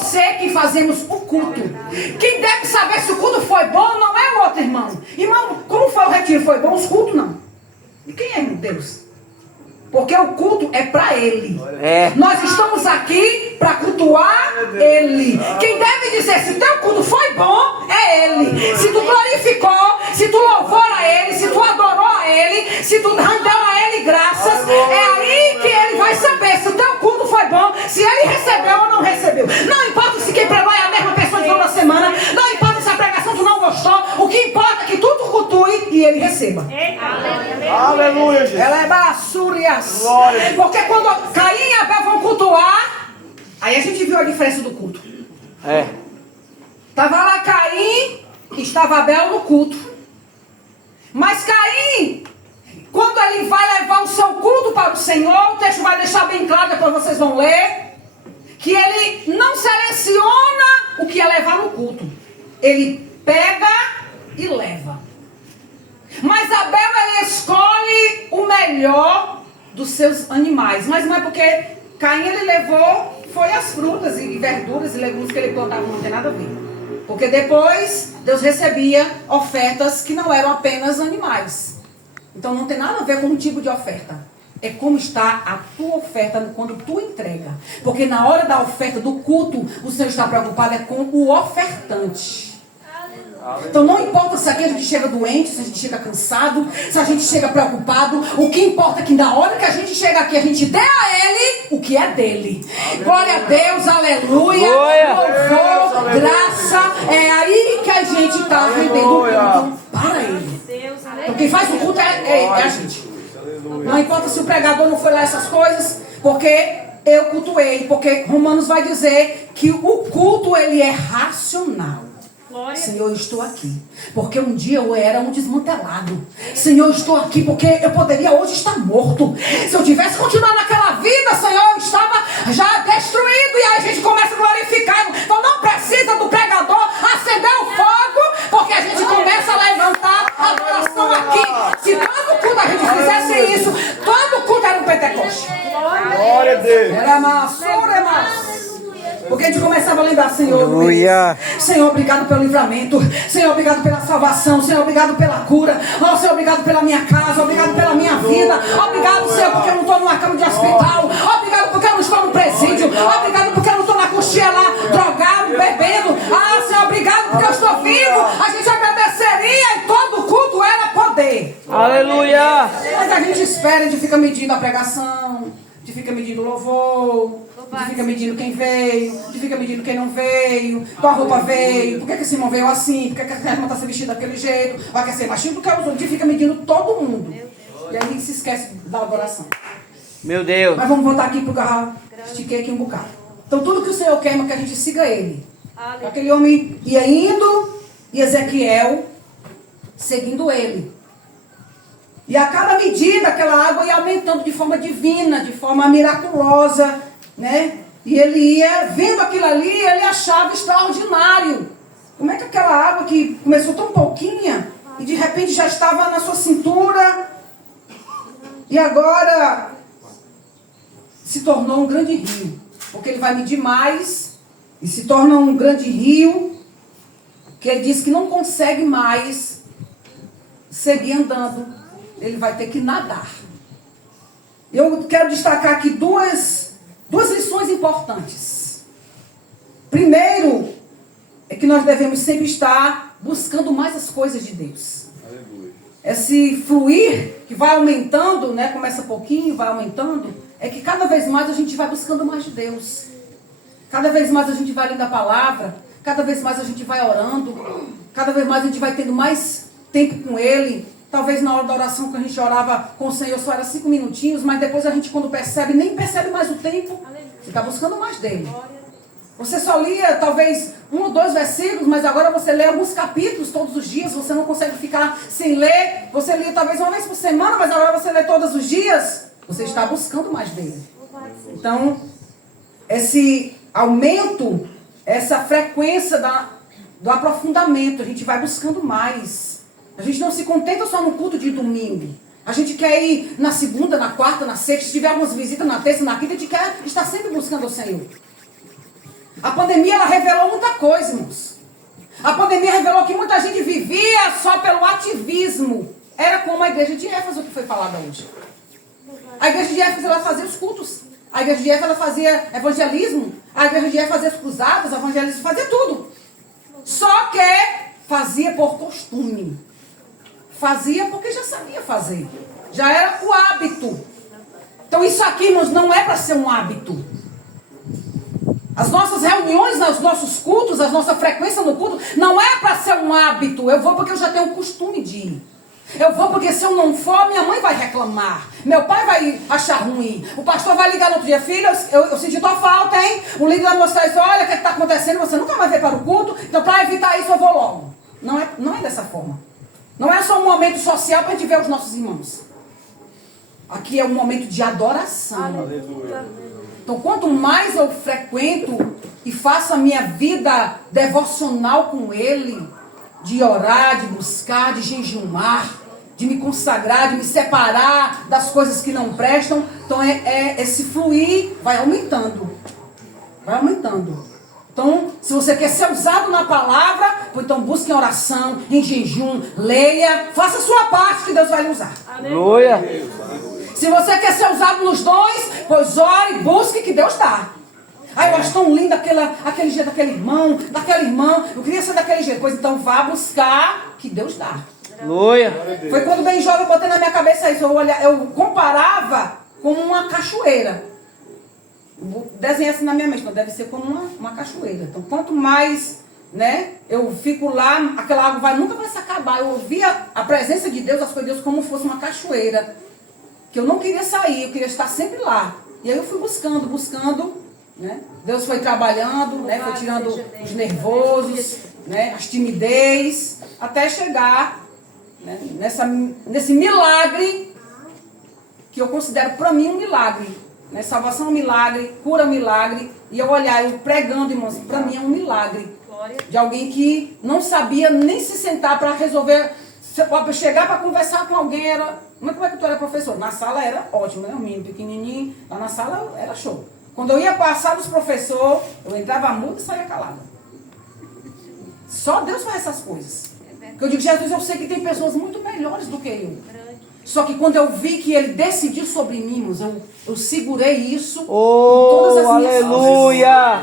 você que fazemos o culto. Quem deve saber se o culto foi bom não é o outro irmão. Irmão, como foi o retiro? Foi bom? Os cultos não. E quem é Deus? Porque o culto é para Ele. Nós estamos aqui para cultuar Ele. Quem deve dizer se o teu culto foi bom é Ele. Se tu glorificou, se tu louvou a Ele, se tu adorou a Ele, se tu rendeu a Ele graças, é aí que Ele vai saber se o teu culto foi bom, se Ele recebeu ou não recebeu. Não importa se quem pregou é a mesma pessoa de toda semana, não importa se a pregação tu não gostou, o que importa é que tu cultue e Ele receba. Aleluia, Jesus. Ela é bassúria. Porque quando Caim e Abel vão cultuar, aí a gente viu a diferença do culto. Estava lá Caim, estava Abel no culto. Mas Caim, quando ele vai levar o seu culto para o Senhor, o texto vai deixar bem claro, depois vocês vão ler, que ele não seleciona o que ia levar no culto. Ele pega e leva. Mas Abel, ele escolhe o melhor dos seus animais. Mas não é porque Caim, ele levou, foi as frutas e verduras e legumes que ele plantava, não tem nada a ver. Porque depois, Deus recebia ofertas que não eram apenas animais. Então não tem nada a ver com o tipo de oferta. É como está a tua oferta quando tu entrega. Porque na hora da oferta do culto, o Senhor está preocupado é com o ofertante. Então não importa se aqui a gente chega doente, se a gente chega cansado, se a gente chega preocupado. O que importa é que na hora que a gente chega aqui, a gente dê a Ele o que é dele. Glória a Deus, aleluia, louvor, graça. É aí que a gente está rendendo o culto para Ele. Então quem faz o culto é a gente. Não importa se o pregador não foi lá essas coisas, porque eu cultuei. Porque Romanos vai dizer que o culto ele é racional. Senhor, eu estou aqui porque um dia eu era um desmantelado. Senhor, eu estou aqui porque eu poderia hoje estar morto. Se eu tivesse continuado naquela vida, Senhor, eu estava já destruído. E aí a gente começa a glorificar. Então não precisa do pregador acender o fogo, porque a gente começa a levantar a adoração aqui. Se todo culto a gente fizesse isso, todo culto era um Pentecoste. Glória a Deus. Era massa, era massa. Porque a gente começava a lembrar, Senhor, Senhor, obrigado pelo livramento. Senhor, obrigado pela salvação. Senhor, obrigado pela cura. Oh, Senhor, obrigado pela minha casa. Obrigado pela minha vida. Obrigado, Senhor, porque eu não estou numa cama de hospital. Obrigado porque eu não estou no presídio. Obrigado porque eu não estou na coxinha lá, drogado, bebendo. Ah, Senhor, obrigado porque eu estou vivo. A gente agradeceria e todo culto era poder. Aleluia. Mas a gente espera, a gente fica medindo a pregação, a gente fica medindo o louvor, a gente fica medindo quem veio, a gente fica medindo quem não veio, qual roupa veio, por que esse irmão veio assim, por que essa irmã está se vestindo daquele jeito, vai querer ser machinho do que os outros. A gente fica medindo todo mundo. E aí a gente se esquece da adoração. Meu Deus. Mas vamos voltar aqui porque eu estiquei aqui um bocado. Então tudo que o Senhor quer é que a gente siga Ele. Aquele homem ia indo e Ezequiel seguindo ele. E a cada medida aquela água ia aumentando de forma divina, de forma miraculosa, né? E ele ia vendo aquilo ali, ele achava extraordinário. Como é que aquela água que começou tão pouquinha e de repente já estava na sua cintura e agora se tornou um grande rio? Porque ele vai medir mais e se torna um grande rio que ele diz que não consegue mais seguir andando. Ele vai ter que nadar. Eu quero destacar aqui duas lições importantes. Primeiro, é que nós devemos sempre estar buscando mais as coisas de Deus. Aleluia. Esse fluir que vai aumentando, né? Começa pouquinho, vai aumentando. É que cada vez mais a gente vai buscando mais de Deus. Cada vez mais a gente vai lendo a palavra. Cada vez mais a gente vai orando. Cada vez mais a gente vai tendo mais tempo com Ele. Talvez na hora da oração que a gente orava com o Senhor só era 5 minutinhos, mas depois a gente quando percebe, nem percebe mais o tempo. Você está buscando mais dele. Você só lia talvez 1 ou 2 versículos, mas agora você lê alguns capítulos todos os dias, você não consegue ficar sem ler. Você lia talvez uma vez por semana, mas agora você lê todos os dias. Você está buscando mais dele. Então, esse aumento, essa frequência do aprofundamento, a gente vai buscando mais. A gente não se contenta só no culto de domingo. A gente quer ir na segunda, na quarta, na sexta. Se tiver algumas visitas na terça, na quinta, a gente quer estar sempre buscando o Senhor. A pandemia, ela revelou muita coisa, irmãos. A pandemia revelou que muita gente vivia só pelo ativismo. Era como a igreja de Éfeso que foi falada hoje. A igreja de Éfeso, ela fazia os cultos. A igreja de Éfeso, ela fazia evangelismo. A igreja de Éfeso fazia as cruzadas, evangelismo, fazia tudo. Só que fazia por costume. Fazia porque já sabia fazer. Já era o hábito. Então isso aqui, irmãos, não é para ser um hábito. As nossas reuniões, os nossos cultos, a nossa frequência no culto, não é para ser um hábito. Eu vou porque eu já tenho o costume de ir. Eu vou porque se eu não for, minha mãe vai reclamar. Meu pai vai achar ruim. O pastor vai ligar no outro dia. Filho, eu senti tua falta, hein? O líder vai mostrar isso. Olha o que está acontecendo. Você nunca vai ver para o culto. Então, para evitar isso, eu vou logo. Não é dessa forma. Não é só um momento social para a gente ver os nossos irmãos. Aqui é um momento de adoração. Aleluia. Então, quanto mais eu frequento e faço a minha vida devocional com Ele, de orar, de buscar, de jejumar, de me consagrar, de me separar das coisas que não prestam, então esse fluir vai aumentando. Vai aumentando. Então, se você quer ser usado na palavra, então busque em oração, em jejum, leia, faça a sua parte que Deus vai lhe usar. Aleluia. Se você quer ser usado nos dons, pois ore, busque que Deus dá. Eu acho tão lindo aquele jeito daquele irmão, daquela irmã. Eu queria ser daquele jeito. Pois então vá buscar que Deus dá. Aleluia. Foi quando bem jovem eu botei na minha cabeça isso. Eu comparava com uma cachoeira. Desenhei assim na minha mente. Então deve ser como uma cachoeira. Então quanto mais, né, eu fico lá, aquela água nunca vai se acabar. Eu ouvia a presença de Deus, as coisas de Deus, como fosse uma cachoeira. Que eu não queria sair, eu queria estar sempre lá. E aí eu fui buscando, né? Deus foi trabalhando, né? Foi tirando os nervosos, né? As timidez, até chegar, né? Nesse milagre, que eu considero para mim um milagre. Né? Salvação é um milagre, cura é um milagre. E eu olhar, eu pregando, irmãos, para mim é um milagre. De alguém que não sabia nem se sentar para resolver. Chegar para conversar com alguém era... Mas como é que tu era professor? Na sala era ótimo, né? Um menino pequenininho, lá na sala era show. Quando eu ia passar dos professores, eu entrava muda e saía calada. Só Deus faz essas coisas. Porque eu digo, Jesus, eu sei que tem pessoas muito melhores do que eu. Só que quando eu vi que Ele decidiu sobre mim, irmãos, eu segurei isso com todas as minhas aleluia.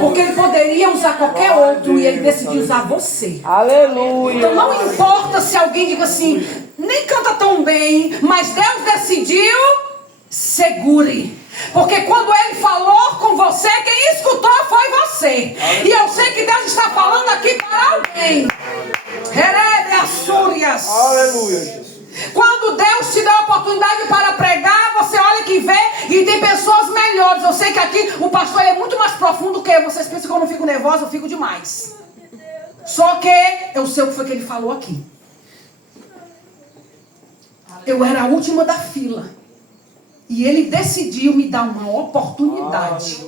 Porque Ele poderia usar qualquer outro e Ele decidiu usar você. Aleluia. Então não importa se alguém diga assim, nem canta tão bem, mas Deus decidiu, segure. Porque quando Ele falou com você, quem escutou foi você. E eu sei que Deus está falando aqui para alguém. Aleluia, Jesus. Quando Deus te dá a oportunidade para pregar, você olha que vê e tem pessoas melhores. Eu sei que aqui o pastor é muito mais profundo que eu. Vocês pensam que eu não fico nervosa, eu fico demais. Só que eu sei o que foi que ele falou aqui. Eu era a última da fila. E ele decidiu me dar uma oportunidade.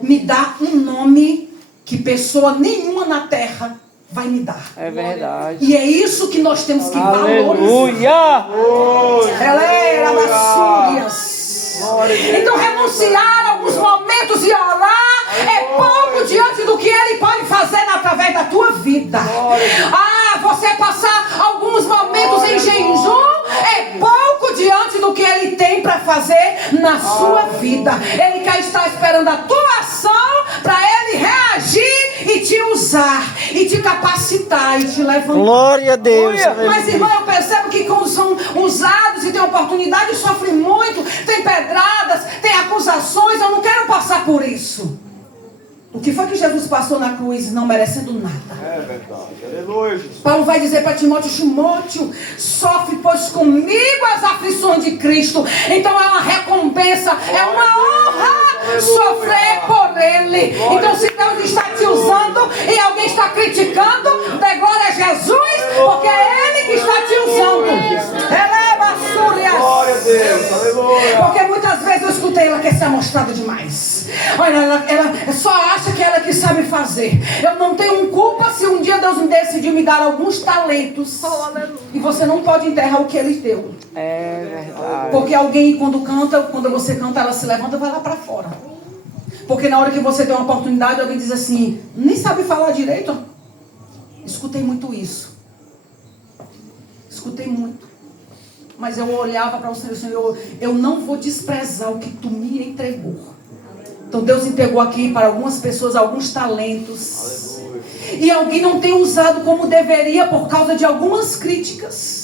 Me dar um nome que pessoa nenhuma na terra vai me dar. É verdade. E é isso que nós temos que valorizar. Aleluia. Então renunciar a alguns momentos e orar é pouco diante do que Ele pode fazer através da tua vida. Você passar alguns momentos em jejum é pouco diante do que Ele tem para fazer na sua vida. Ele quer estar esperando a tua ação para Ele reagir e te usar, e te capacitar, e te levantar. Glória a Deus. Mas, irmão, eu percebo que quando são usados e têm oportunidade, sofrem muito, tem pedradas, tem acusações. Eu não quero passar por isso. O que foi que Jesus passou na cruz não merecendo nada? É verdade. Aleluia, Jesus. Paulo vai dizer para Timóteo, sofre pois comigo as aflições de Cristo. Então é uma recompensa, é uma honra sofrer por Ele. Então se Deus está te usando e alguém está criticando, dê glória a Jesus, porque é Ele que está te usando. Eleva a súria. Glória a Deus. Aleluia. Porque muitas vezes eu escutei, ela quer ser amostrada demais. Olha, ela só acha que ela é que sabe fazer. Eu não tenho culpa se um dia Deus me decidiu me dar alguns talentos. E você não pode enterrar o que Ele deu. É verdade. Porque alguém quando você canta, ela se levanta e vai lá para fora. Porque na hora que você tem uma oportunidade, alguém diz assim, nem sabe falar direito. Escutei muito isso. Escutei muito. Mas eu olhava para o Senhor, eu não vou desprezar o que tu me entregou. Então Deus entregou aqui para algumas pessoas alguns talentos. E alguém não tem usado como deveria por causa de algumas críticas.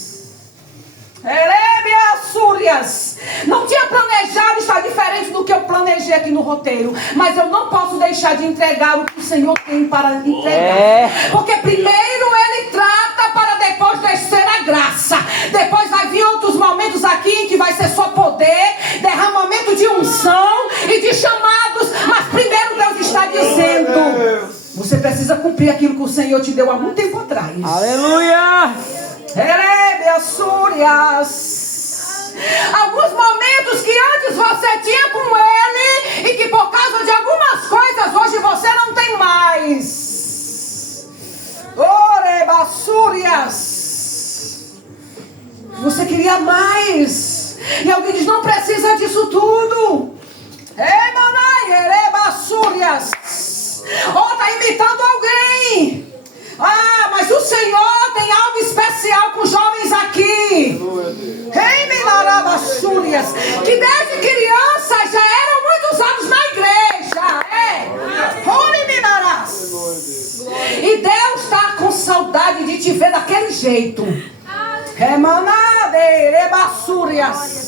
Súrias. Não tinha planejado estar diferente do que eu planejei aqui no roteiro. Mas eu não posso deixar de entregar o que o Senhor tem para entregar. Porque primeiro Ele trata para depois descer a graça. Depois vai vir outros momentos aqui em que vai ser só poder, derramamento de unção e de chamados. Mas primeiro Deus está dizendo, você precisa cumprir aquilo que o Senhor te deu há muito tempo atrás. Aleluia! Súrias. Alguns momentos que antes você tinha com Ele e que por causa de algumas coisas hoje você não tem mais. Súrias. Você queria mais. E alguém diz, não precisa disso tudo. Súrias. Ou está imitando alguém. Mas o Senhor tem algo especial com jovens aqui. Súrias, que desde criança já eram muitos anos na igreja. E Deus está com saudade de te ver daquele jeito. Súrias.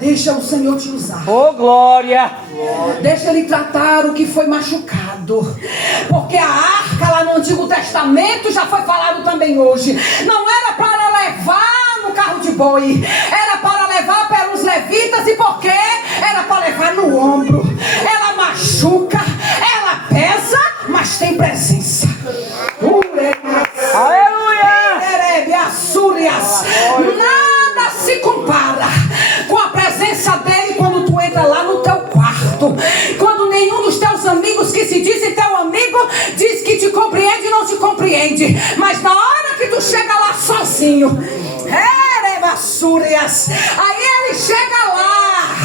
Deixa o Senhor te usar. Oh, glória! Deixa Ele tratar o que foi machucado. Porque a arca lá no Antigo Testamento já foi falado também hoje. Não era para levar no carro de boi. Era para levar pelos levitas. E por quê? Era para levar no ombro. Ela machuca, ela pesa, mas tem presença. Aleluia! Súrias. Nada se compara com a presença dele quando tu entra lá no teu quarto. Quando nenhum dos teus amigos que se dizem teu amigo diz que te compreende e não te compreende. Mas na hora que tu chega lá sozinho, Súrias, aí ele chega lá,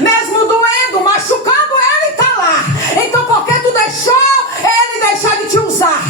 mesmo doendo, machucando, ele está lá. Então por que tu deixou ele deixar de te usar?